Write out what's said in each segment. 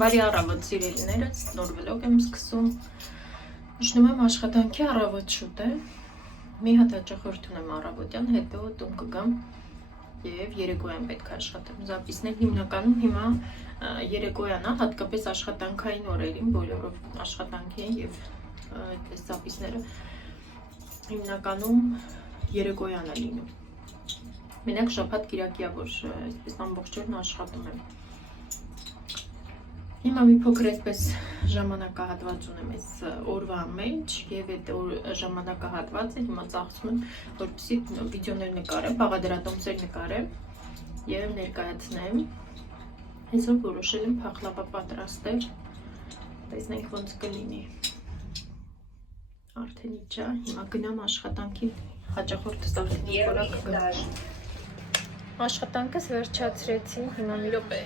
Բարի առավոտ սիրելիներս, նոր վլոգ եմ սկսում։ Իջնում եմ աշխատանքի, առավոտ շուտ է։ Մի հատ հաճախորդ ունեմ առավոտյան, հետո տուն կգամ եւ երեկոյան պետք է աշխատեմ։ Զապիսներ հիմնականում հիմա երեկոյան է, հատկապես աշխատանքային օրերին, բոլորով աշխատանքի են եւ այդպես զապիսները հիմնականում երեկոյան է լինում։ Մենակ շաբաթ կիրակի է, որ այսպես ամբողջ օրն աշխատում եմ։ Հիմա մի փոքր այսպես ժամանակահատված ունեմ այս օրվա մեջ եւ այդ ժամանակահատվածը հիմա ծախսում եմ, որպեսզի վիդեոներ նկարեմ, բաղադրատոմսեր նկարեմ եւ ներկայացնեմ։ Այսօր որոշել եմ փախլավա պատրաստել։ Տեսնենք ոնց կլինի։ Արդեն իջա, հիմա գնամ աշխատանքին, հաճախորդս արդեն որակ գնամ։ Աշխատանքս վերջացրեցի, հիմա մի րոպե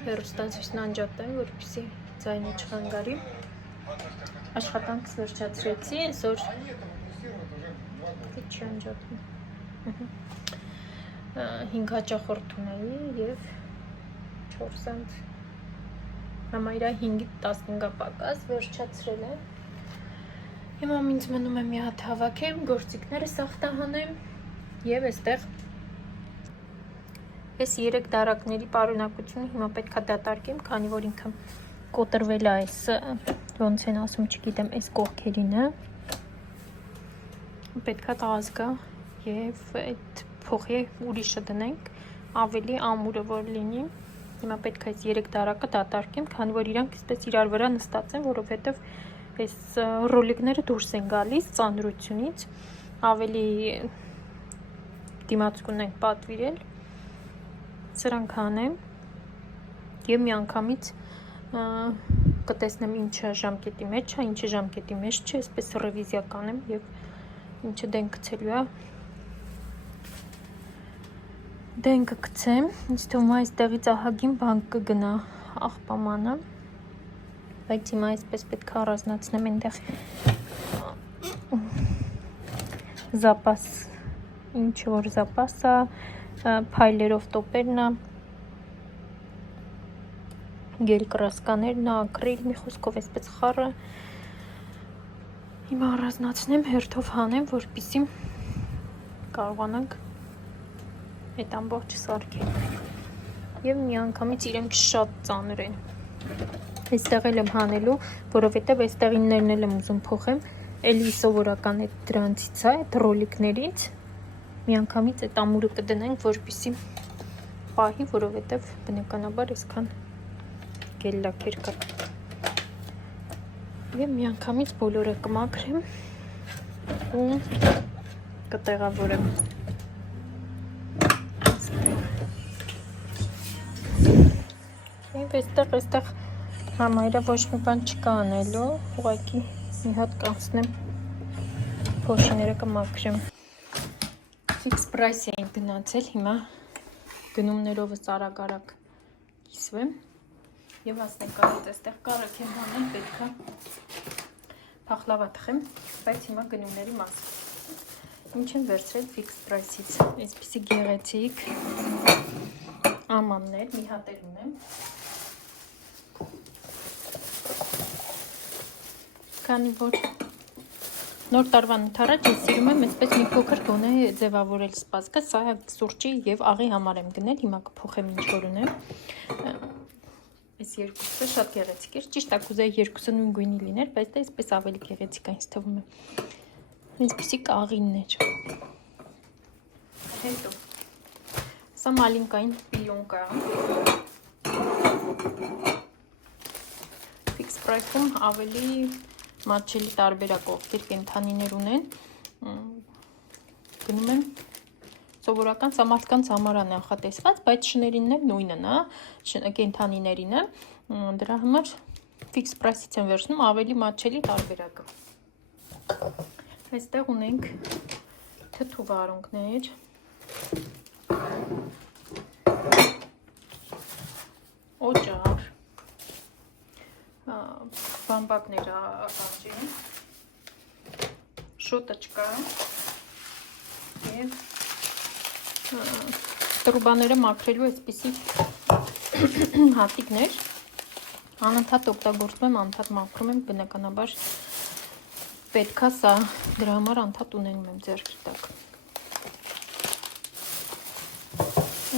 հեռուստացույցն անջատեմ, որպեսզի ձայնը չխանգարի։ Աշխատանքս վերջացրեցի, այսօր չի անջատում։ 5 հաճախորդ ունեի եւ 4 անց համարյա 5-ից 15-ը պակաս վերջացրել եմ։ Հիմա ինձ մնում է մի հատ հավաքեմ, գործիքները սախտահանեմ եւ այստեղ Այս 3 դարակների պարունակությունը հիմա պետք է դատարկեմ, քանի որ ինքը կոտրվել է այս, ոնց են ասում, չգիտեմ, այս կողքերինը։ Պետք է տազգա եւ այդ փոխի ուրիշը դնենք, ավելի ամուրը որ լինի։ Հիմա պետք է այս 3 դարակը դատարկեմ, քանի որ իրանք այսպես իրար վրա նստած են, որովհետեւ այս ռոլիկները դուրս են գալիս ծանրությունից, ավելի դիմացկուն են պատվիրել։ Սրանք անեմ եւ մի անգամից կտեսնեմ ինչը ժամկետի մեջ է, ինչը ժամկետի մեջ չէ, այսպես ռևիզիա կանեմ եւ ինչը դեն գցելու է։ Դեն կգցեմ, ինձ թվում է այստեղից ահագին բան կգնա աղբամանը, բայց հիմա այսպես պետք է առանձնացնեմ այնտեղ զապաս, ինչ որ զապաս է, փայլերով տոպերն է, գել կրասկաներն է, ակրիլ, մի խոսքով այսպես խառը։ Հիմա առանձնացնեմ, հերթով հանեմ, որպեսզի կարողանանք այդ ամբողջը սարքել։ Եվ մի անգամից իրենք շատ ծանր են։ Այստեղ էլ եմ հանելու, որովհետև այստեղիններն էլ եմ ուզում փոխեմ, էլի սովորական այդ դրանցից է, այդ ռոլիկներից։ Մի անգամից այդ ամուրը կդնենք, որպեսզի պահի, որովհետև բնականաբար այսքան գելլակեր կա։ Եվ մի անգամից բոլորը կմաքրեմ ու կտեղավորեմ։ Եվ այստեղ համայրը ոչ մի բան չկա անելու, ուղղակի մի հատ կանցնեմ, փոշիները կմաքրեմ։ Fix price էին գնացել, հիմա գնումներովս արագ կիսվեմ եւ ասենք կարոտ այստեղ կարակ եմ հանել, պետք է փախլավա թխեմ, բայց հիմա գնումների մասը։ Ինչ եմ վերցրել fix price-ից, այսպիսի գեղեցիկ ամաններ, մի հատ էլ ունեմ։ Քանի որ Նոր տարվան ընդառաջ ես սիրում եմ այսպես մի փոքր գոնե ձևավորել սպասքը, սա սուրճի եւ աղի համար եմ գնել, հիմա կփոխեմ ինչ որ ունեմ։ Այս երկուսը շատ գեղեցիկ էր, ճիշտ է կուզեի երկուսը նույն գույնի լիներ, բայց դա այսպես ավելի գեղեցիկ է ինձ թվում է։ Այսպիսի աղիններ։ Հետո սա մալինկային պիլյոնկա։ Fix price-ում ավելի մատչելի տարբերակով կենդանիներ ունեն, գնում եմ սովորական սա մարդկանց համար է նախատեսված, բայց շներինն էլ նույնն է, կենդանիներինը, դրա համար fix price-ից եմ վերցնում ավելի մատչելի տարբերակը։ Այստեղ ունենք թթու վարունգներ, օճառ, բամբակները աղջին, շոտոչկա և տրուբաները մաքրելու այսպիսի հատիկներ, Անընդհատ օգտագործում եմ, անընդհատ մաքրում եմ, բնականաբար պետքա սա դրա համար անընդհատ ունենում եմ ձեռքի տակ։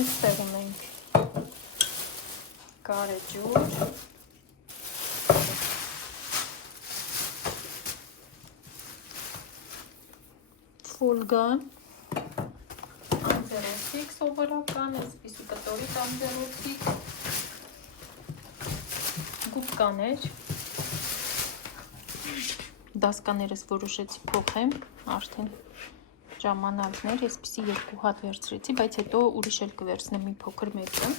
Այստեղ ունենք գարեջուր, ֆոլգա, անձեռոցիկ սովորական, այսպիսի կտորից անձեռոցիկ, գուբկաներ, դասկաներս որոշեցի փոխեմ, արդեն ժամանակներ, այսպիսի երկու հատ վերցրեցի, բայց հետո ուրիշ էլ կվերցնեմ մի փոքր մեկը։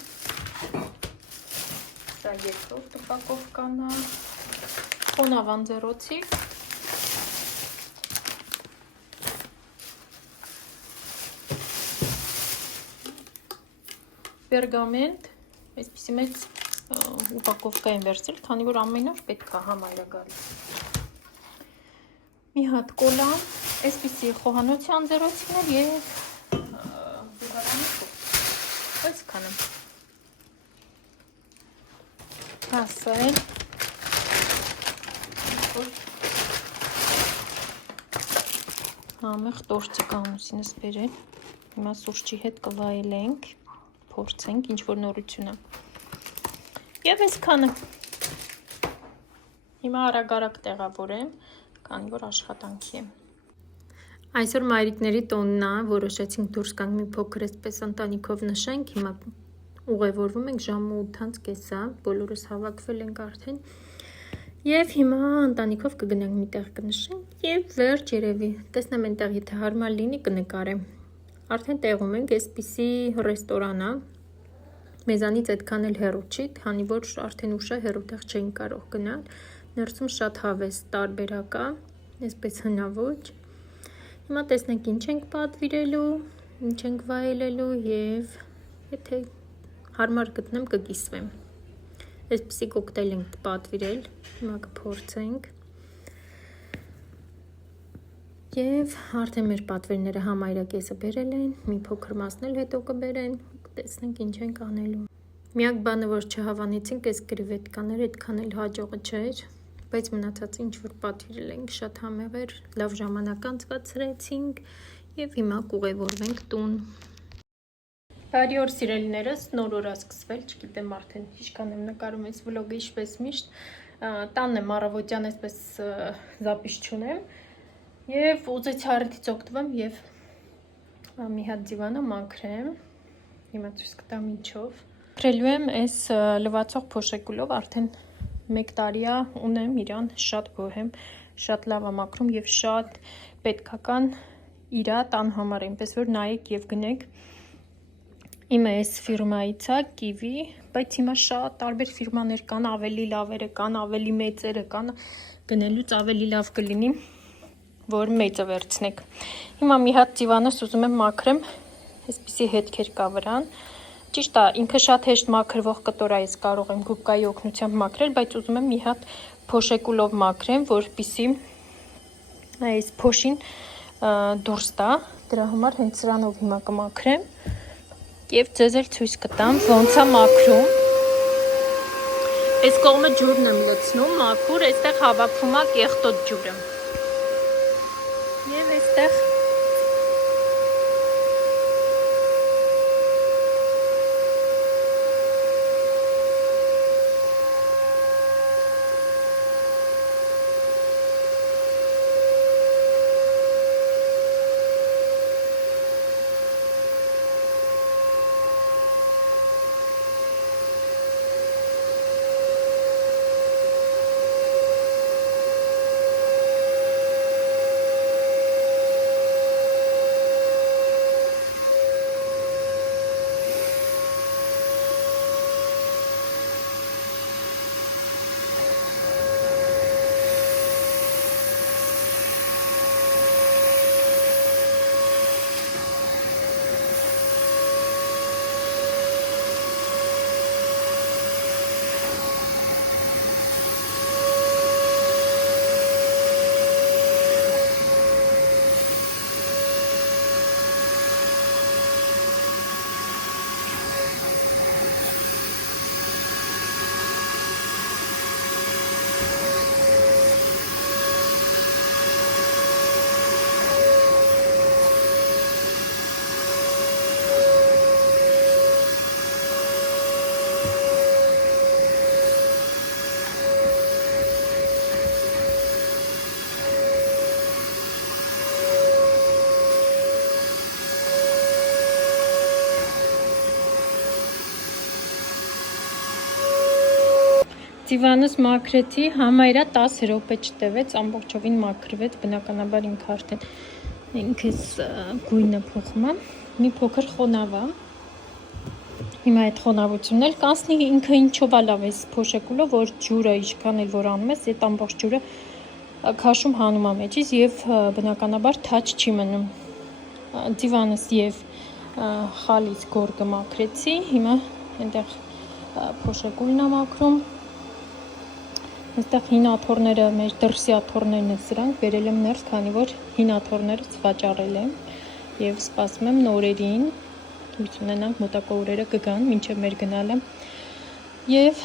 Սա երկրորդ տպակովկան է, խոնավ անձեռոցիկ, պերգամենտ, այսպիսի մեծ ուպակովկա եմ վերցրել, քանի որ ամեն օր պետք է համարը գալիս։ Մի հատ կոլա, այսպիսի խոհանոցի անձեռոցիկներ և զուգարանի խոհ։ Այսքանը։ Հասա էլ համեղ տորտիկ ամուսինս բերել։ Հիմա սուրճի հետ կվայելենք, փորձենք ինչ-որ նորություն է։ Եվ այսքանը։ Հիմա արագ-արագ տեղավորեմ, քանի որ աշխատանքի եմ։ Այսօր մայրիկների տոնն է, որոշեցինք դուրս գանք մի փոքր այսպես ընտանիքով նշենք, հիմա ուղևորվում ենք ժամը 8:30, բոլորս հավաքվել ենք արդեն։ Եվ հիմա ընտանիքով կգնանք մի տեղ կնշենք եւ վերջ երևի։ Տեսնեմ այնտեղ եթե հարմար լինի կնկարեմ։ Արդեն տեղում ենք, այսպիսի ռեստորան է։ Մեզանից այդքան էլ հեռու չի, քանի որ արդեն ուշ է, հեռուտեղ չենք կարող գնալ։ Ներսում շատ հավես տարբերակ է, այսպես հնաոճ։ Հիմա տեսնենք ինչ ենք պատվիրելու, ինչ ենք վայելելու եւ եթե հարմար գտնեմ կկիսվեմ։ Այսպիսի կոկտեյլ ենք պատվիրել, հիմա կփորձենք։ Եվ արդեն մեր պատվերները համայրակեսը բերել են, մի փոքր մասն էլ հետո կբերեն, տեսնենք ինչ ենք անելու։ Միակ բանը, որ չհավանեցինք, այս կրևետկաները այդքան էլ հաջողը չէր, բայց մնացածը ինչ որ պատվիրել ենք, շատ համեղ էր, լավ ժամանակ անցկացրեցինք եւ հիմա կուղևորվենք տուն։ Բարի օր սիրելիներս, նոր օր է սկսվել, չգիտեմ արդեն ինչքան եմ նկարում այս վլոգը, ինչպես միշտ, տանն եմ առավոտյան այսպես զապիշ չունեմ եւ ուզեցի արդից օգտվեմ եւ մի հատ դիվանը մաքրեմ։ Հիմա ցույց կտամ ինչով։ Մաքրելու եմ այս լվացող փոշեկուլով, արդեն 1 տարի է ունեմ իրան, շատ գոհ եմ, շատ լավ է մաքրում եւ շատ պետքական իրա տան համար, այնպես որ նայեք եւ գնեք։ Իմը այս ֆիրմայից է, Kiwi, բայց հիմա շատ տարբեր ֆիրմաներ կան, ավելի լավերը կան, ավելի մեծերը կան, գնելուց ավելի լավ կլինի, որ մեծը վերցնեք։ Հիմա մի հատ դիվանս ուզում եմ մաքրեմ, այսպիսի հետքեր կա վրան։ Ճիշտ է, ինքը շատ հեշտ մաքրվող կտոր է, ես կարող եմ գուբկայի օգնությամբ մաքրել, բայց ուզում եմ մի հատ փոշեկուլով մաքրեմ, որպեսզի այս փոշին դուրս տա։ Դրա համար հենց սրանով հիմա կմաքրեմ եւ ձեզ էլ ցույց կտամ ոնց է մաքրում։ Այս կողմը ջուրն եմ լցնում, մաքուր, այստեղ հավաքվում է կեղտոտ ջուրը։ Եվ այստեղ Դիվանս մաքրեցի, համարյա 10 րոպե չտևեց, ամբողջովին մաքրվեց, բնականաբար ինքս գույնը փոխում եմ, մի փոքր խոնավ է, հիմա այդ խոնավությունն էլ կանցնի, ինքը ինչով է լավ է փոշեկուլը, որ ջուրը ինչքան էլ որ անում ես, այդ ամբողջ ջուրը քաշում հանում է մեջից եւ բնականաբար թաչ չի մնում, դիվանս եւ խալից գորգը մաքրեցի, հիմա այնտեղ փոշեկուլն է մաքրում, այստեղ հին աթոռները, մեր դրսի աթոռներն են սրանք, բերել եմ ներս, քանի որ հին աթոռները վաճառել եմ եւ սպասում եմ նորերին, հույս ունենանք մոտակա օրերը կգան, մինչեւ մեր գնալը եւ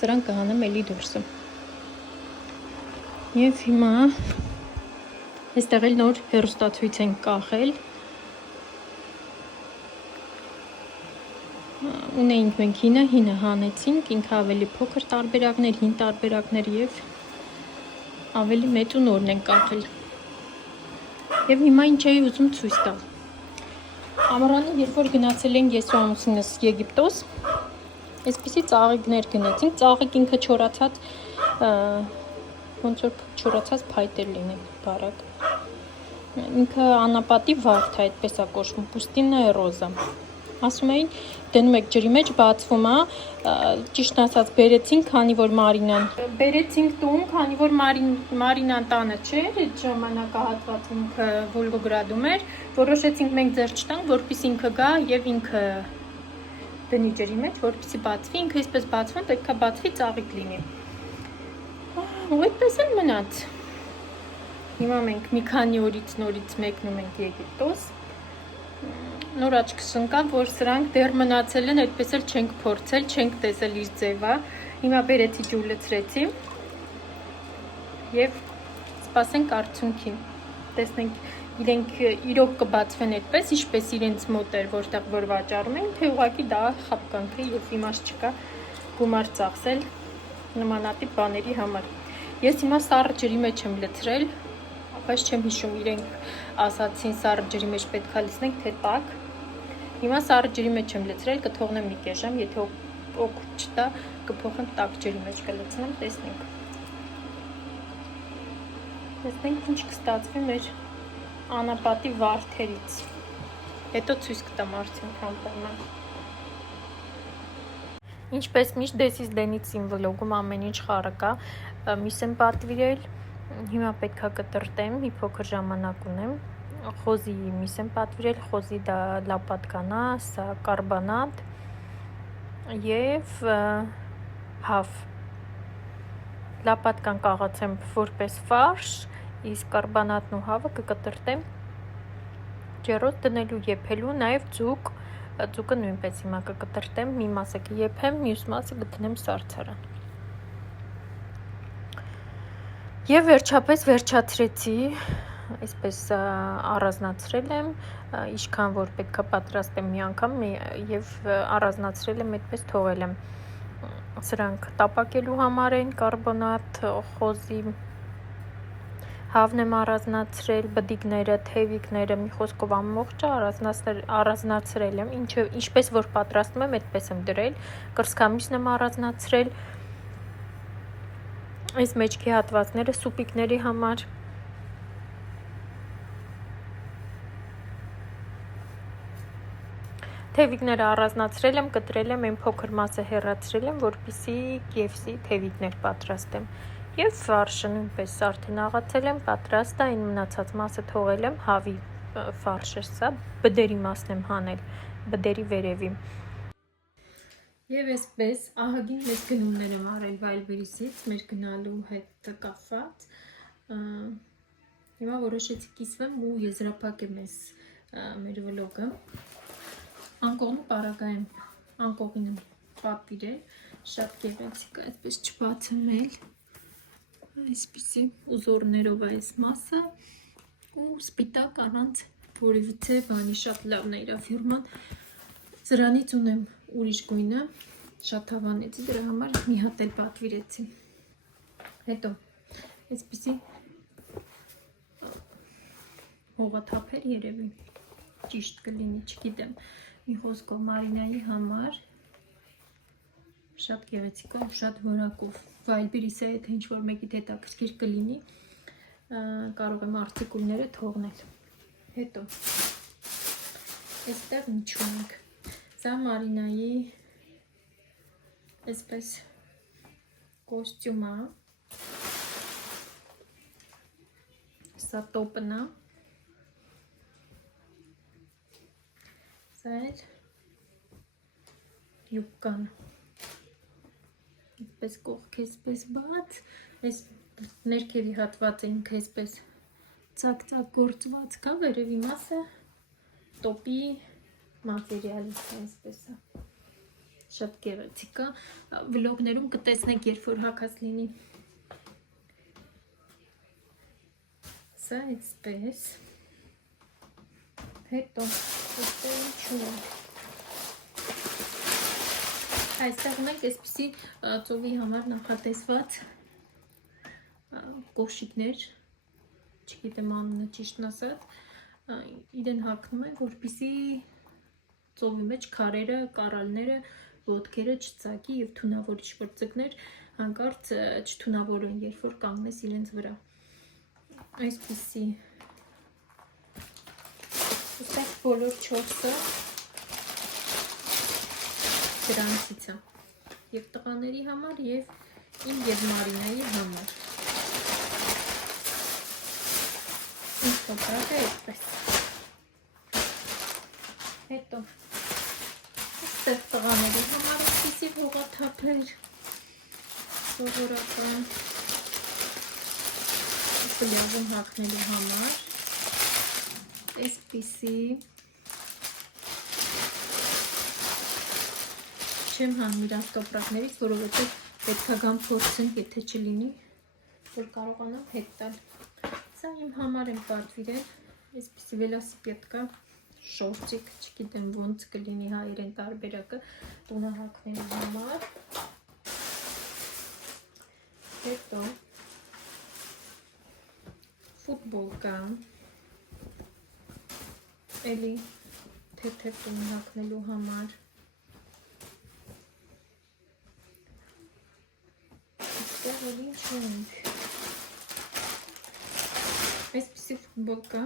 սրանք կհանեմ էլի դուրսը։ Եվ հիմա այստեղ էլ նոր հեռուստացույց են կախել, ունեինք մենք հինը հանեցինք, ինքը ավելի փոքր տարբերակներ, հին տարբերակներ եւ ավելի մեծ ու նորն են կախել։ Եվ հիմա ինչ էի ուզում ցույց տալ։ Ամռանը, երբ որ գնացել ենք ես ու ամուսինս Եգիպտոս, այսպիսի ծաղիկներ գնացինք, ծաղիկ ինքը չորացած, ոնց որ չորացած փայտեր լինեն, բարակ։ Ինքը անապատի վարդ է, այդպես է կոչվում, Պուստինա ռոզա։ Ասում էին, դնում եք ջրի մեջ, բացվում է, ճիշտ ասած բերեցինք, քանի որ Մարինան բերեցինք տուն, քանի որ Մարինան տանը չէր, այդ ժամանակահատվածում ինքը Վոլգոգրադում էր, որոշեցինք մենք ձեռ չտանք, որպեսզի ինքը գա եւ ինքը դնի ջրի մեջ, որպեսզի բացվի, ինքը այսպես բացվում, պետքա բացվի, ծաղիկ լինի։ Ու այդպես էլ մնաց։ Հիմա մենք մի քանի օրից նորից մեկնում ենք Եգիպտոս։ Նոր աչքս ընկավ, որ սրանք դեռ մնացել են, այդպես էլ չենք փորձել, չենք տեսել իր ձևը։ Հիմա բերեցի ջուր լցրեցի եւ սպասենք արդյունքին։ Տեսնենք իրենք իրոք կբացվեն այդպես, ինչպես իրենց մոտ էր, որտեղ որ վաճառում են, թե ուղղակի դա խապկանք է եւ իմաստ չկա գումար ծախսել նմանատիպ բաների համար։ Ես հիմա սառը ջրի մեջ եմ լցրել, բայց չեմ հիշում, իրենք ասացին սառը ջրի մեջ պետքա լցնենք, թե տաք։ Հիմա սառը ջրի մեջ եմ լցրել, կթողնեմ մի կես ժամ, եթե օգուտ չտա, կփոխեմ տաք ջրի մեջ կլցնեմ, տեսնենք։ Տեսնենք ինչ կստացվի մեր անապատի վարդերից։ Հետո ցույց կտամ արդյունքը։ Ինչպես միշտ դեսից դենիցին վլոգում ամեն ինչ խառը կա, միս եմ պատվիրել, հիմա պետքա կտրտեմ, մի փոքր ժամանակ ունեմ, խոզի միս եմ պատվիրել, խոզի դա լապատկանա, սա կարբանատ և հավ, լապատկան կաղացեմ որպես ֆարշ, իսկ կարբանատն ու հավը կկտրտեմ ջեռոց դնելու եփելու, նաև ձուկը նույնպես հիմա կկտրտեմ, մի մասը կեփեմ, մյուս մասը կդնեմ սարցարան։ Եվ վերջապես վերջացրեցի, այսպես առանձնացրել եմ, ինչքան որ պետքա պատրաստեմ մի անգամ եւ առանձնացրել եմ, այդպես թողել եմ։ Սրանք տապակելու համար են, կարբոնատ, խոզի հավն եմ առանձնացրել, բդիկները, թևիկները, մի խոսքով ամբողջը առանձնացրել եմ, ինչպես որ պատրաստում եմ, այդպես եմ դրել, կրծքամիսն եմ առանձնացրել, այս մեջքի հատվածները սուպիկների համար, թևիկները առանձնացրել եմ, կտրել եմ, այն փոքր մասը հեռացրել եմ, որպեսզի կեֆսի թևիկներ պատրաստեմ։ Եվ ֆարշը նույնպես արդեն աղացել եմ, պատրաստ է, այն մնացած մասը թողել եմ, հավի ֆարշը սա, բդերի մասն եմ հանել, բդերի վերևի։ Եվ այսպես ահագին մեծ գնումներ եմ արել Վայլբերիսից, մեր գնալու հետ կապված։ Հիմա որոշեցի կիսվեմ ու եզրափակեմ ես մեր վլոգը։ Անկողնու պարագա եմ, անկողին եմ պատվիրել, շատ գեղեցիկ է, այսպես չբացմել, այսպիսի ուզորներով այս մասը ու սպիտակ առանց որևիցե բանի, շատ լավն է իր ֆիրման, սրանից ունեմ ուրիշ գույնը, շատ հավանեցի, դրա համար մի հատ էլ պատվիրեցի, հետո այսպիսի հողաթափեր երևի ճիշտ կլինի, չգիտեմ, մի խոսքով Մարինայի համար Շատ գեղեցիկ է, շատ որակով։ Վայլբիրիսը եթե ինչ-որ մեկիդ հետաքրքիր կլինի, կարող եմ արտիկուլները թողնել։ Հետո այստեղ ինչ ունենք։ Սա Մարինայի այսպես կոստյում է։ Սա տոպն է։ Սա էլ յուբկան։ Այսպես կողք էսպես բաց, այս ներքևի հատվածը ինքը էսպես ցակ-ցակ գործված կա, վերևի մասը տոպի մատերիալից է, այսպես է։ Շատ գեղեցիկ է, վլոգներում կտեսնեք, երբ որ հագած լինի։ Սա այսպես։ Հետո այստեղ ինչ ունենք։ Այստեղ ունենք այսպիսի ծովի համար նախատեսված կոշիկներ, չգիտեմ անունը ճիշտն ասած, իրեն հագնում են, որպեսզի ծովի մեջ քարերը, կարալները, ոտքերը չծակի եւ թունավոր ինչ-որ ձկներ հանկարծ չթունավորեն, երբ որ կանգնես իրենց վրա։ Այսպիսի այստեղ բոլոր 4-ը դրանցից է, եւ տղաների համար, եւ իմ եւ Մարինայի համար։ Ինչ կապակը այդպես։ Հետո այստեղ տղաների համար այսպիսի հողաթափեր, սովորական պլյաժում հագնելու համար, այսպիսի չեմ հանում իրանց կապրակներից, որովհետև պետք է գամ փորձեմ, եթե չլինի, որ կարողանամ հետ տալ։ Սա իմ համար եմ պատվիրել, այսպիսի վելոսիպեդ կա, շորտիկ, չգիտեմ ոնց կլինի հայերեն տարբերակը, տունը հագնելու համար։ Հետո ֆուտբոլկա, էլի թեթև տունը հագնելու համար։ Այստեղ էլի ինչ ունենք։ Այսպիսի ֆուտբոլկա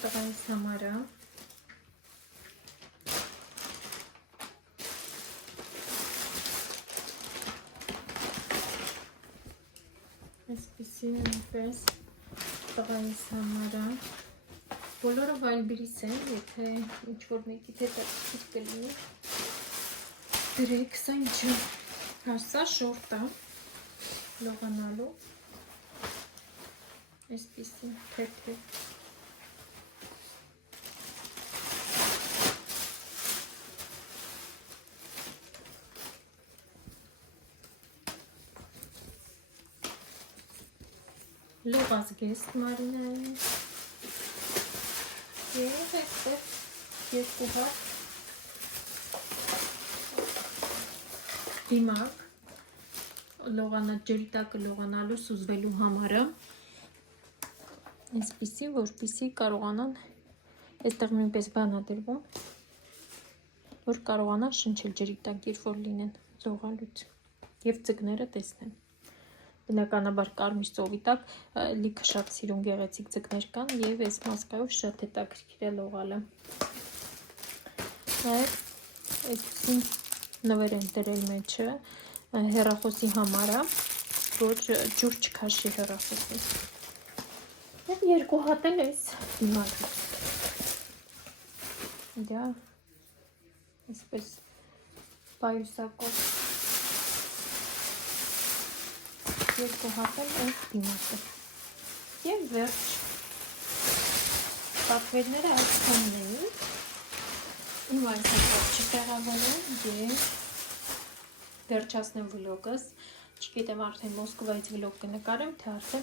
տղայիս համար է։ Այսպիսի այնպես տղայիս համար է։ Բոլորը վայլբիրիս են, եթե ինչ-որ մեկիդ հետաքրքիր կլինի, դրեք, սա ինչ է։ Սա շորտ է, լողանալու։ Այսպիսի թեթև։ Լողազգեստ Մարինայի և այստեղ երկու հատ դիմակ ջրի տակը լողանալու սուզվելու համարը այսպիսի, որպեսզի կարողանան այստեղ նույնպես բան է դրվում, որ կարողանան շնչել ջրի տակ, երբ որ լինեն զողալուց և ձկները տեսնեն։ Բնականաբար կարմիր ծովի տակ լիքը շատ սիրուն գեղեցիկ ձկներ կան եւ այս մասկայով շատ հետաքրքիր է լողալը։ Նաեւ այսպեսին նվեր են դրել մեջը հեռախոսի համար է, որ ջուր չքաշի հեռախոսին։ Եվ երկու հատ էլ էս դիմակից։ Դա այսպես պայուսակով երկու հատել այս դիմակը և վերջ պատվերները այսքանն էին իմ այս հատված չտեղավորեմ և վերջացնեմ վլոգս չգիտեմ արդեն Մոսկվայից վլոգ կնկարեմ թե արդեն